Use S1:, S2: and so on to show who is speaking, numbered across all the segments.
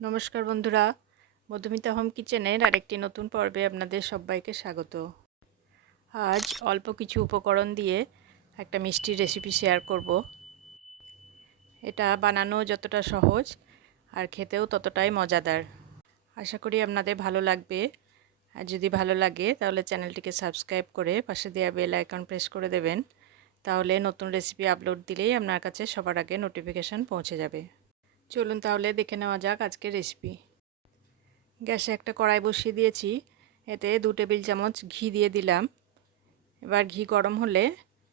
S1: নমস্কার বন্ধুরা, মধুমিতা হোম কিচেনের আরেকটি নতুন পর্বে আপনাদের সবাইকে স্বাগত। আজ অল্প কিছু উপকরণ দিয়ে একটা মিষ্টির রেসিপি শেয়ার করব। এটা বানানো যতটা সহজ আর খেতেও ততটাই মজাদার। আশা করি আপনাদের ভালো লাগবে। আর যদি ভালো লাগে, তাহলে চ্যানেলটিকে সাবস্ক্রাইব করে পাশে দেওয়া বেল আইকন প্রেস করে দেবেন। তাহলে নতুন রেসিপি আপলোড দিলেই আপনার কাছে সবার আগে নোটিফিকেশান পৌঁছে যাবে। চলুন তাহলে দেখে নেওয়া যাক আজকের রেসিপি গ্যাসে একটা কড়াই বসিয়ে দিয়েছি, এতে দু টেবিল চামচ ঘি দিয়ে দিলাম। এবার ঘি গরম হলে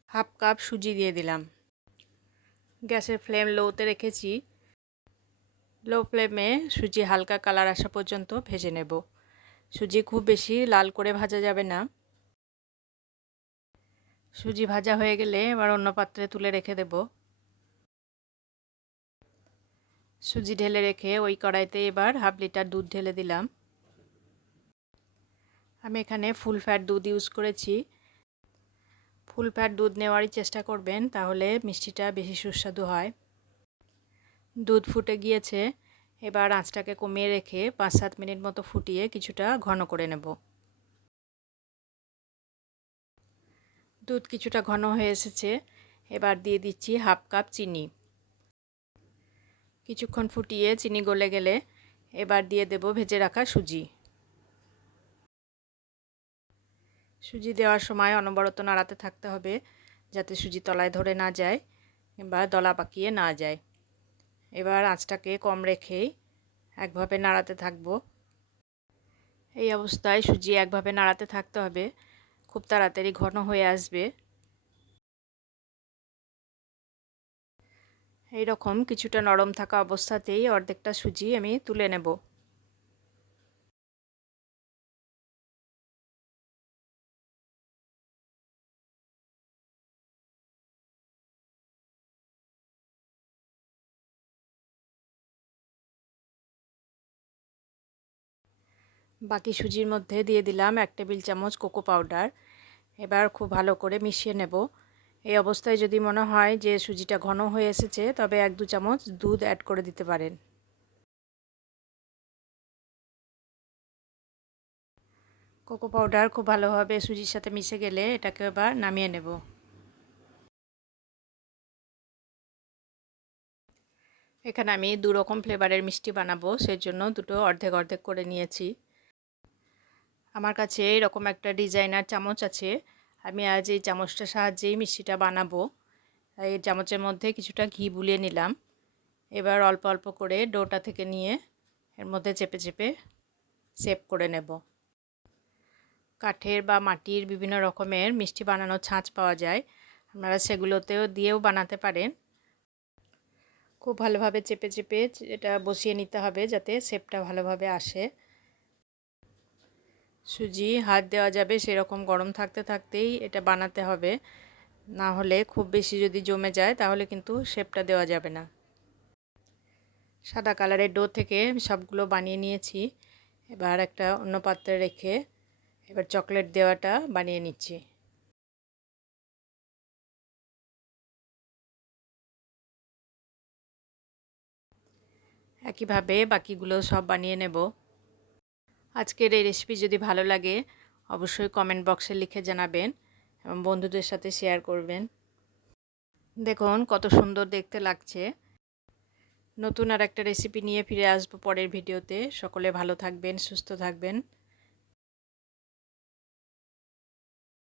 S1: হাফ কাপ সুজি দিয়ে দিলাম। গ্যাসের ফ্লেম লোতে রেখেছি। লো ফ্লেমে সুজি হালকা কালার আসা পর্যন্ত ভেজে নেব। সুজি খুব বেশি লাল করে ভাজা যাবে না। সুজি ভাজা হয়ে গেলে এবার অন্য পাত্রে তুলে রেখে দেবো। সুজি ঢেলে রেখে ওই কড়াইতে এবার হাফ লিটার দুধ ঢেলে দিলাম। আমি এখানে ফুল ফ্যাট দুধ ইউজ করেছি। ফুল ফ্যাট দুধ নেওয়ারই চেষ্টা করবেন, তাহলে মিষ্টিটা বেশি সুস্বাদু হয়। দুধ ফুটে গিয়েছে, এবার আঁচটাকে কমিয়ে রেখে পাঁচ সাত মিনিট মতো ফুটিয়ে কিছুটা ঘন করে নেব। দুধ কিছুটা ঘন হয়ে এসেছে, এবার দিয়ে দিচ্ছি হাফ কাপ চিনি। কিছুক্ষণ ফুটিয়ে চিনি গলে গেলে এবার দিয়ে দেব ভেজে রাখা সুজি। সুজি দেওয়ার সময় অনবরত নাড়াতে থাকতে হবে যাতে সুজি তলায় ধরে না যায় কিংবা দলা পাকিয়ে না যায়। এবার আঁচটাকে কম রেখেই একভাবে নাড়াতে থাকব। এই অবস্থায় সুজি একভাবে নাড়াতে থাকতে হবে। খুব তাড়াতাড়ি ঘন হয়ে আসবে। এই রকম কিছুটা নরম থাকা অবস্থাতেই অর্ধেকটা সুজি আমি তুলে নেব। বাকি সুজির মধ্যে দিয়ে দিলাম এক টেবিল চামচ কোকো পাউডার। এবার খুব ভালো করে মিশিয়ে নেব। এই অবস্থায় যদি মনে হয় যে সুজিটা ঘন হয়ে এসেছে, তবে এক দু চামচ দুধ অ্যাড করে দিতে পারেন। কোকো পাউডার খুব ভালোভাবে সুজির সাথে মিশে গেলে এটাকে এবার নামিয়ে নেব। এখানে আমি দু রকম ফ্লেভারের মিষ্টি বানাবো, সেজন্য দুটো অর্ধেক অর্ধেক করে নিয়েছি। আমার কাছে এরকম একটা ডিজাইনার চামচ আছে আমি আজ এই চামচটার সাহায্যেই মিষ্টিটা বানাবো। এই চামচের মধ্যে কিছুটা ঘি বুলিয়ে নিলাম। এবার অল্প অল্প করে ডোটা থেকে নিয়ে এর মধ্যে চেপে চেপে সেপ করে নেব। কাঠের বা মাটির বিভিন্ন রকমের মিষ্টি বানানোর ছাঁচ পাওয়া যায়। আপনারা সেগুলোতেও দিয়েও বানাতে পারেন। খুব ভালোভাবে চেপে চেপে এটা বসিয়ে নিতে হবে যাতে শেপটা ভালোভাবে আসে। সুজি, হাত দেওয়া যাবে সেরকম গরম থাকতে থাকতেই এটা বানাতে হবে। না হলে খুব বেশি যদি জমে যায় তাহলে কিন্তু শেপটা দেওয়া যাবে না। সাদা কালারের ডো থেকে সবগুলো বানিয়ে নিয়েছি। এবার একটা অন্য পাত্রে রেখে এবার চকলেট দেওয়াটা বানিয়ে নিচ্ছি। একইভাবে বাকিগুলো সব বানিয়ে নেব। আজকের এই রেসিপি যদি ভালো লাগে, অবশ্যই কমেন্ট বক্সে লিখে জানাবেন এবং বন্ধুদের সাথে শেয়ার করবেন। দেখুন, কত সুন্দর দেখতে লাগছে। নতুন আর একটা রেসিপি নিয়ে ফিরে আসব পরের ভিডিওতে সকলে ভালো থাকবেন, সুস্থ থাকবেন।